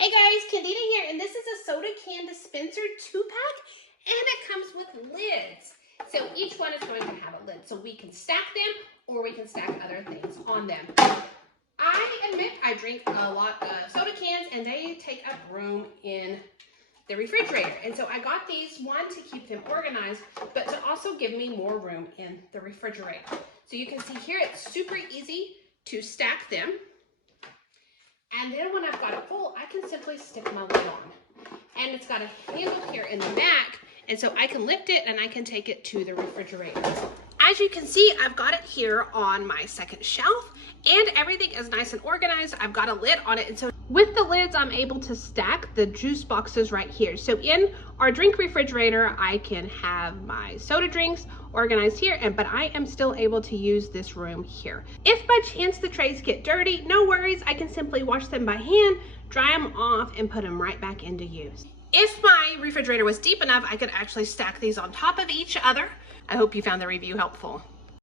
Hey guys, Candida here, and this is a Soda Can Dispenser 2-pack, and it comes with lids. So each one is going to have a lid, so we can stack them or we can stack other things on them. I admit I drink a lot of soda cans, and they take up room in the refrigerator. And so I got these, one, to keep them organized, but to also give me more room in the refrigerator. So you can see here, it's super easy to stack them. And then when I've got it full, I can simply stick my lid on. And it's got a handle here in the back, and so I can lift it and I can take it to the refrigerator. As you can see, I've got it here on my second shelf, and everything is nice and organized. I've got a lid on it, and so with the lids, I'm able to stack the juice boxes right here. So in our drink refrigerator, I can have my soda drinks organized here, but I am still able to use this room here. If by chance the trays get dirty, no worries. I can simply wash them by hand, dry them off, and put them right back into use. If my refrigerator was deep enough, I could actually stack these on top of each other. I hope you found the review helpful.